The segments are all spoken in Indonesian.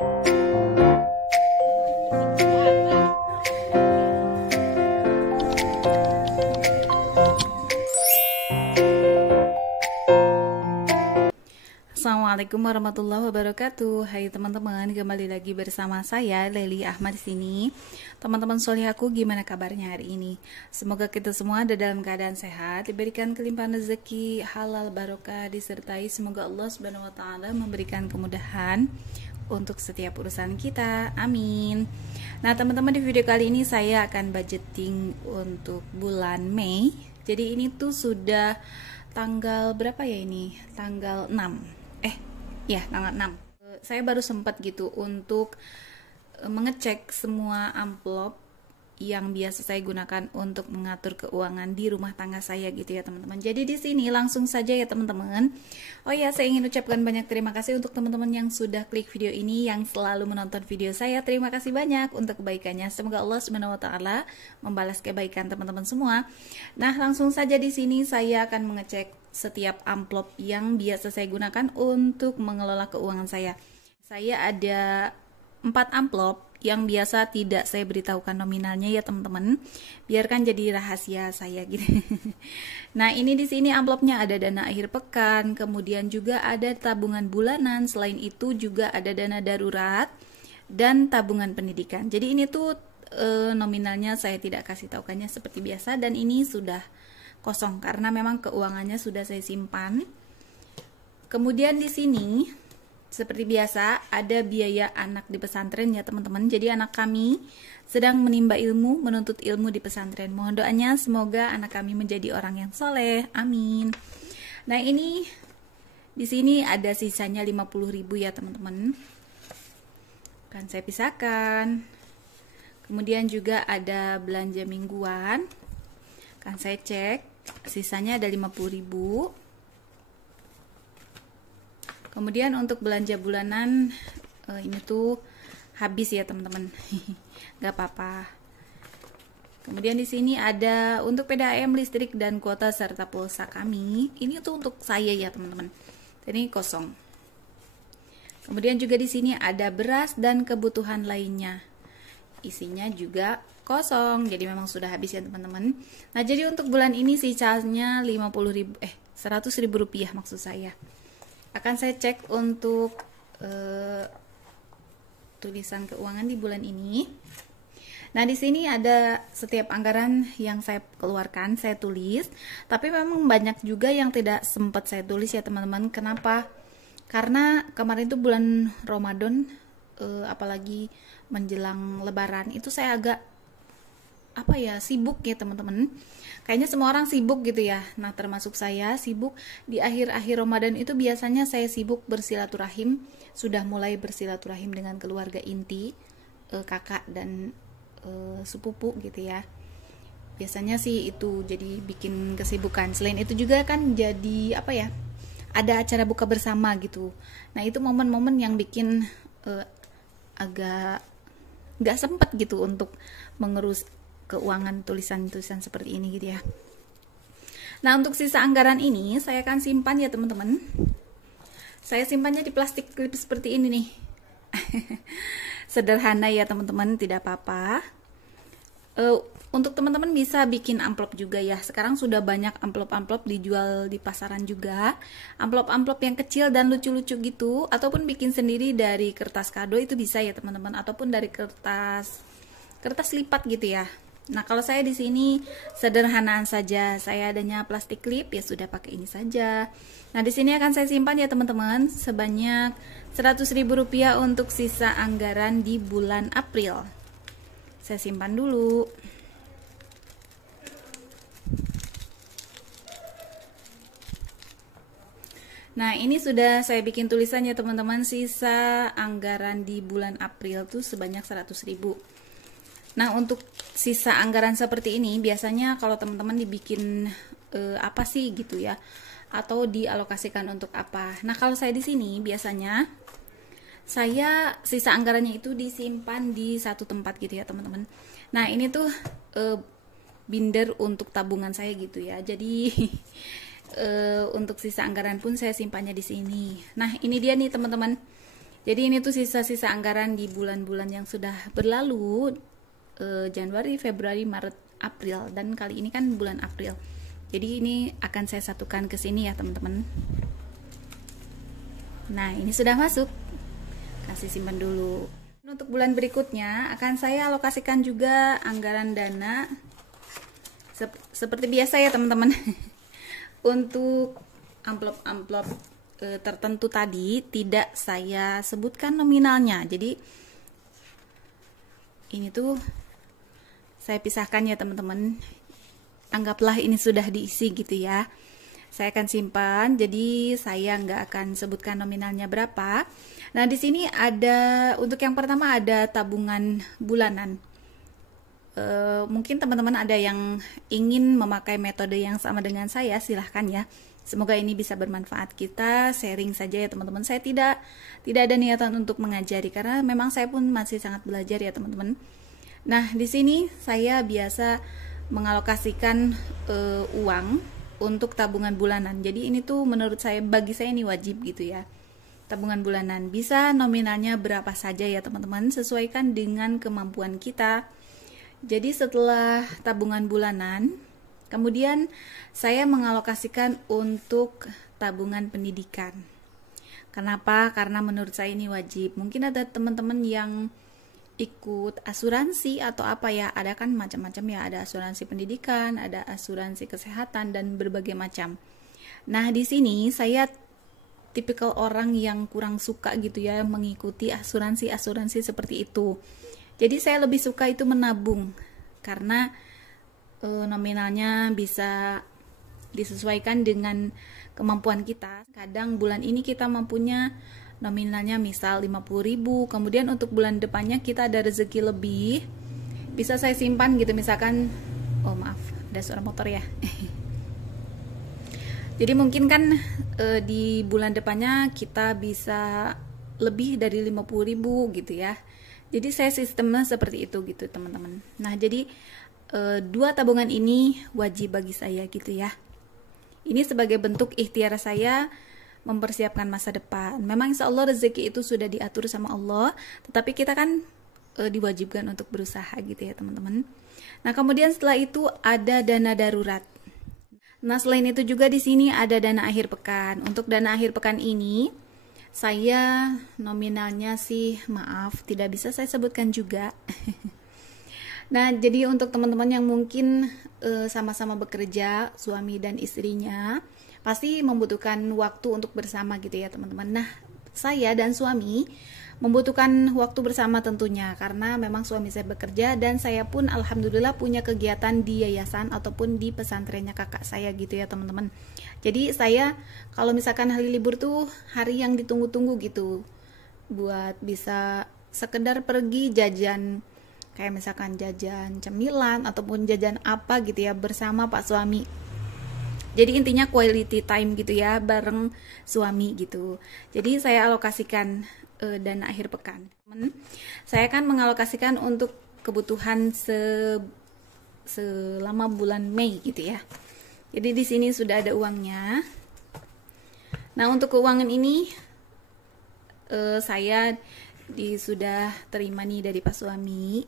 Assalamualaikum warahmatullahi wabarakatuh. Hai teman-teman, kembali lagi bersama saya Leli Ahmad di sini. Teman-teman solihaku, gimana kabarnya hari ini? Semoga kita semua ada dalam keadaan sehat, diberikan kelimpahan rezeki, halal barokah, disertai semoga Allah Subhanahu wa taala memberikan kemudahan untuk setiap urusan kita. Amin. Nah, teman-teman, di video kali ini saya akan budgeting untuk bulan Mei. Jadi ini tuh sudah tanggal berapa ya ini? Tanggal 6. Tanggal 6. Saya baru sempat gitu untuk mengecek semua amplop yang biasa saya gunakan untuk mengatur keuangan di rumah tangga saya gitu ya teman-teman. Jadi di sini langsung saja ya teman-teman. Oh ya, saya ingin ucapkan banyak terima kasih untuk teman-teman yang sudah klik video ini, yang selalu menonton video saya. Terima kasih banyak untuk kebaikannya. Semoga Allah Subhanahu wa taala membalas kebaikan teman-teman semua. Nah, langsung saja di sini saya akan mengecek setiap amplop yang biasa saya gunakan untuk mengelola keuangan saya. Saya ada 4 amplop yang biasa tidak saya beritahukan nominalnya ya teman-teman, biarkan jadi rahasia saya gitu. Nah, ini di sini amplopnya ada dana akhir pekan, kemudian juga ada tabungan bulanan, selain itu juga ada dana darurat dan tabungan pendidikan. Jadi ini tuh nominalnya saya tidak kasih tahukannya seperti biasa, dan ini sudah kosong karena memang keuangannya sudah saya simpan. Kemudian di sini seperti biasa ada biaya anak di pesantren ya teman-teman. Jadi anak kami sedang menimba ilmu, menuntut ilmu di pesantren. Mohon doanya semoga anak kami menjadi orang yang soleh. Amin. Nah, ini di sini ada sisanya 50.000 ya teman-teman. Kan saya pisahkan. Kemudian juga ada belanja mingguan. Kan saya cek sisanya ada 50.000. Kemudian untuk belanja bulanan ini tuh habis ya teman-teman. Gak apa-apa. Kemudian di sini ada untuk PDAM, listrik dan kuota serta pulsa kami. Ini tuh untuk saya ya teman-teman. Ini kosong. Kemudian juga di sini ada beras dan kebutuhan lainnya. Isinya juga kosong. Jadi memang sudah habis ya teman-teman. Nah, jadi untuk bulan ini sisanya 100.000 rupiah maksud saya. Akan saya cek untuk tulisan keuangan di bulan ini. Nah, di sini ada setiap anggaran yang saya keluarkan, saya tulis. Tapi memang banyak juga yang tidak sempat saya tulis ya teman-teman. Kenapa? Karena kemarin itu bulan Ramadan, apalagi menjelang Lebaran, itu saya agak sibuk ya teman-teman. Kayaknya semua orang sibuk gitu ya. Nah, termasuk saya sibuk di akhir-akhir Ramadan itu. Biasanya saya sibuk bersilaturahim, sudah mulai bersilaturahim dengan keluarga inti, kakak dan sepupu gitu ya. Biasanya sih itu jadi bikin kesibukan. Selain itu juga kan jadi ada acara buka bersama gitu. Nah, itu momen-momen yang bikin agak gak sempat gitu untuk mengurus keuangan tulisan-tulisan seperti ini gitu ya. Nah, untuk sisa anggaran ini saya akan simpan ya teman-teman. Saya simpannya di plastik klip seperti ini nih. Sederhana ya teman-teman, tidak apa-apa. Untuk teman-teman bisa bikin amplop juga ya. Sekarang sudah banyak amplop-amplop dijual di pasaran juga. Amplop-amplop yang kecil dan lucu-lucu gitu, ataupun bikin sendiri dari kertas kado itu bisa ya teman-teman, ataupun dari kertas lipat gitu ya. Nah, kalau saya di sini sederhanaan saja. Saya adanya plastik klip, ya sudah pakai ini saja. Nah, di sini akan saya simpan ya teman-teman sebanyak 100.000 rupiah untuk sisa anggaran di bulan April. Saya simpan dulu. Nah, ini sudah saya bikin tulisannya teman-teman. Sisa anggaran di bulan April tuh sebanyak 100.000. Nah, untuk sisa anggaran seperti ini biasanya kalau teman-teman dibikin apa sih gitu ya, atau dialokasikan untuk apa. Nah, kalau saya di sini biasanya saya sisa anggarannya itu disimpan di satu tempat gitu ya teman-teman. Nah, ini tuh binder untuk tabungan saya gitu ya. Jadi untuk sisa anggaran pun saya simpannya di sini. Nah, ini dia nih teman-teman. Jadi ini tuh sisa-sisa anggaran di bulan-bulan yang sudah berlalu, Januari, Februari, Maret, April, dan kali ini kan bulan April. Jadi ini akan saya satukan ke sini ya teman-teman. Nah, ini sudah masuk. Kasih simpan dulu. Untuk bulan berikutnya akan saya alokasikan juga anggaran dana seperti biasa ya teman-teman. Untuk amplop-amplop tertentu tadi tidak saya sebutkan nominalnya. Jadi ini tuh saya pisahkan ya teman-teman. Anggaplah ini sudah diisi gitu ya. Saya akan simpan, jadi saya nggak akan sebutkan nominalnya berapa. Nah, di sini ada, untuk yang pertama ada tabungan bulanan. Mungkin teman-teman ada yang ingin memakai metode yang sama dengan saya, silahkan ya. Semoga ini bisa bermanfaat. Kita sharing saja ya teman-teman. Saya tidak ada niatan untuk mengajari, karena memang saya pun masih sangat belajar ya teman-teman. Nah, di sini saya biasa mengalokasikan uang untuk tabungan bulanan. Jadi ini tuh menurut saya, bagi saya ini wajib gitu ya. Tabungan bulanan bisa nominalnya berapa saja ya teman-teman, sesuaikan dengan kemampuan kita. Jadi setelah tabungan bulanan, kemudian saya mengalokasikan untuk tabungan pendidikan. Kenapa? Karena menurut saya ini wajib. Mungkin ada teman-teman yang ikut asuransi atau apa ya, ada kan macam-macam ya, ada asuransi pendidikan, ada asuransi kesehatan, dan berbagai macam. Nah, di sini saya tipikal orang yang kurang suka gitu ya mengikuti asuransi seperti itu. Jadi saya lebih suka itu menabung, karena nominalnya bisa disesuaikan dengan kemampuan kita. Kadang bulan ini kita mampunya nominalnya misal 50.000, kemudian untuk bulan depannya kita ada rezeki lebih, bisa saya simpan gitu, misalkan, oh maaf, ada suara motor ya. Jadi mungkin kan di bulan depannya kita bisa lebih dari 50.000 gitu ya. Jadi saya sistemnya seperti itu gitu teman-teman. Nah, jadi dua tabungan ini wajib bagi saya gitu ya. Ini sebagai bentuk ikhtiar saya mempersiapkan masa depan. Memang insya Allah rezeki itu sudah diatur sama Allah, tetapi kita kan diwajibkan untuk berusaha gitu ya teman-teman. Nah, kemudian setelah itu ada dana darurat. Nah, selain itu juga di sini ada dana akhir pekan. Untuk dana akhir pekan ini saya nominalnya sih maaf tidak bisa saya sebutkan juga. Nah, jadi untuk teman-teman yang mungkin sama-sama bekerja, suami dan istrinya, pasti membutuhkan waktu untuk bersama gitu ya teman-teman. Nah, saya dan suami membutuhkan waktu bersama tentunya, karena memang suami saya bekerja dan saya pun alhamdulillah punya kegiatan di yayasan ataupun di pesantrennya kakak saya gitu ya teman-teman. Jadi saya kalau misalkan hari libur tuh hari yang ditunggu-tunggu gitu, buat bisa sekedar pergi jajan, kayak misalkan jajan cemilan ataupun jajan apa gitu ya bersama Pak suami. Jadi intinya quality time gitu ya bareng suami gitu. Jadi saya alokasikan dana akhir pekan. Saya akan mengalokasikan untuk kebutuhan selama bulan Mei gitu ya. Jadi di sini sudah ada uangnya. Nah, untuk keuangan ini saya sudah terima nih dari Pak suami.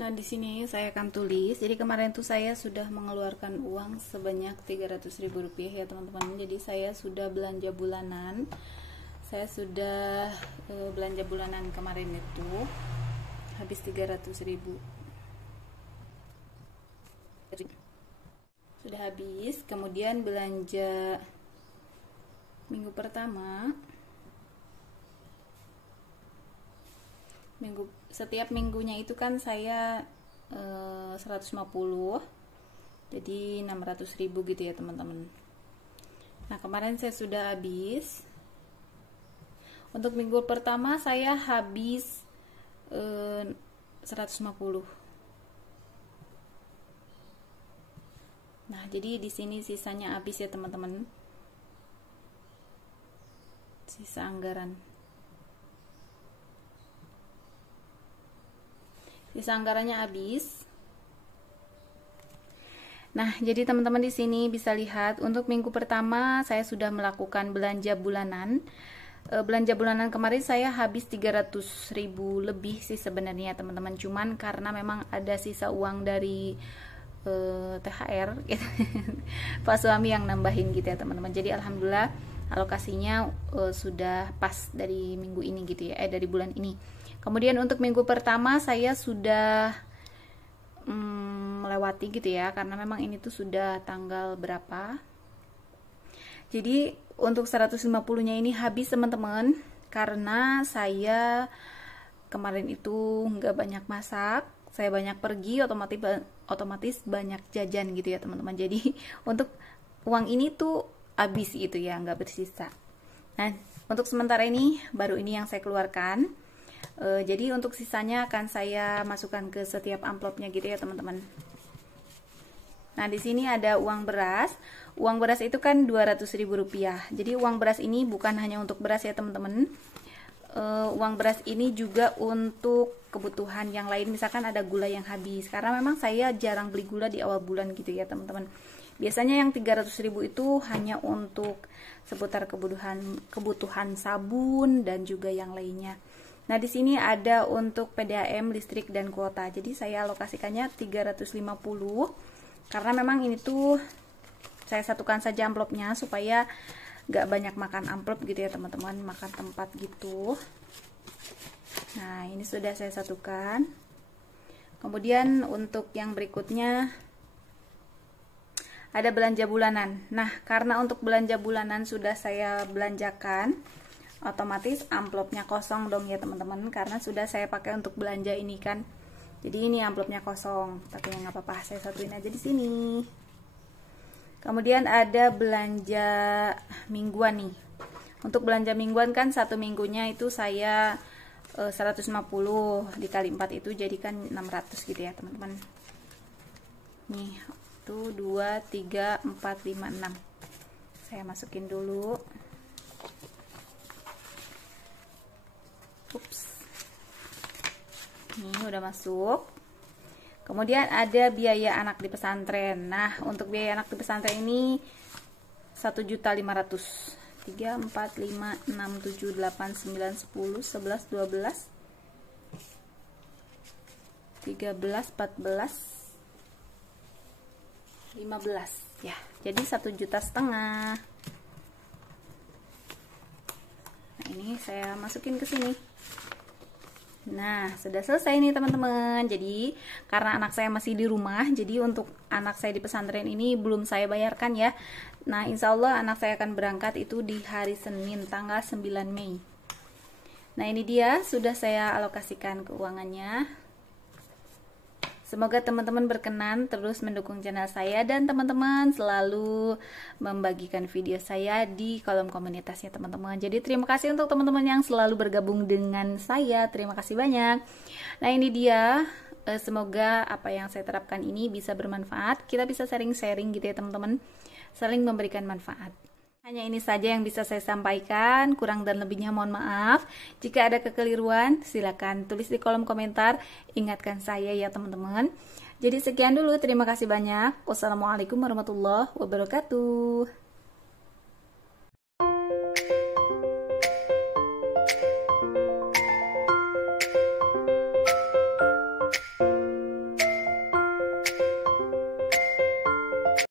Nah, di sini saya akan tulis. Jadi kemarin tuh saya sudah mengeluarkan uang sebanyak Rp300.000 ya teman-teman. Jadi saya sudah belanja bulanan. Saya sudah belanja bulanan kemarin itu habis 300.000. Sudah habis. Kemudian belanja minggu pertama. Setiap minggunya itu kan saya 150, jadi 600.000 gitu ya teman-teman. Nah, kemarin saya sudah habis. Untuk minggu pertama saya habis 150. Nah, jadi di sini sisanya habis ya teman-teman, sisa anggaran. Sisa anggarannya habis. Nah, jadi teman-teman di sini bisa lihat untuk minggu pertama saya sudah melakukan belanja bulanan. Belanja bulanan kemarin saya habis 300.000 lebih sih sebenarnya teman-teman. Cuman karena memang ada sisa uang dari THR gitu. Pak suami yang nambahin gitu ya teman-teman. Jadi alhamdulillah alokasinya sudah pas dari minggu ini gitu ya, dari bulan ini. Kemudian untuk minggu pertama saya sudah melewati gitu ya, karena memang ini tuh sudah tanggal berapa. Jadi untuk 150-nya ini habis teman-teman, karena saya kemarin itu nggak banyak masak, saya banyak pergi, otomatis banyak jajan gitu ya teman-teman. Jadi untuk uang ini tuh habis gitu ya, nggak bersisa. Nah, untuk sementara ini baru ini yang saya keluarkan. Jadi untuk sisanya akan saya masukkan ke setiap amplopnya gitu ya teman-teman. Nah, di sini ada uang beras. Uang beras itu kan Rp200.000. Jadi uang beras ini bukan hanya untuk beras ya teman-teman. Uang beras ini juga untuk kebutuhan yang lain. Misalkan ada gula yang habis. Karena memang saya jarang beli gula di awal bulan gitu ya teman-teman. Biasanya yang 300.000 itu hanya untuk seputar kebutuhan sabun dan juga yang lainnya. Nah, di sini ada untuk PDAM, listrik dan kuota. Jadi saya alokasikannya 350 karena memang ini tuh saya satukan saja amplopnya supaya gak banyak makan amplop gitu ya teman-teman, makan tempat gitu. Nah, ini sudah saya satukan. Kemudian untuk yang berikutnya ada belanja bulanan. Nah, karena untuk belanja bulanan sudah saya belanjakan, otomatis amplopnya kosong dong ya teman-teman, karena sudah saya pakai untuk belanja ini kan. Jadi ini amplopnya kosong, tapi nggak apa-apa, saya satuin aja di sini. Kemudian ada belanja mingguan nih. Untuk belanja mingguan kan satu minggunya itu saya 150 dikali 4 itu jadikan 600 gitu ya teman-teman. Nih, tuh 2, 3, 4, 5, 6. Saya masukin dulu. Ups. Ini udah masuk. Kemudian ada biaya anak di pesantren. Nah, untuk biaya anak di pesantren ini 1.500.000. 3, 4, 5, 6, 7, 8, 9, 10, 11, 12, 13, 14, 15 ya. Jadi 1,5 juta. Nah, ini saya masukin ke sini. Nah, sudah selesai nih teman-teman. Jadi karena anak saya masih di rumah, jadi untuk anak saya di pesantren ini belum saya bayarkan ya. Nah, insya Allah anak saya akan berangkat itu di hari Senin tanggal 9 Mei. Nah, ini dia sudah saya alokasikan keuangannya. Semoga teman-teman berkenan terus mendukung channel saya dan teman-teman selalu membagikan video saya di kolom komunitasnya teman-teman. Jadi terima kasih untuk teman-teman yang selalu bergabung dengan saya. Terima kasih banyak. Nah, ini dia. Semoga apa yang saya terapkan ini bisa bermanfaat. Kita bisa sharing-sharing gitu ya teman-teman. Saling memberikan manfaat. Hanya ini saja yang bisa saya sampaikan, kurang dan lebihnya mohon maaf. Jika ada kekeliruan, silakan tulis di kolom komentar, ingatkan saya ya teman-teman. Jadi sekian dulu, terima kasih banyak. Wassalamualaikum warahmatullahi wabarakatuh.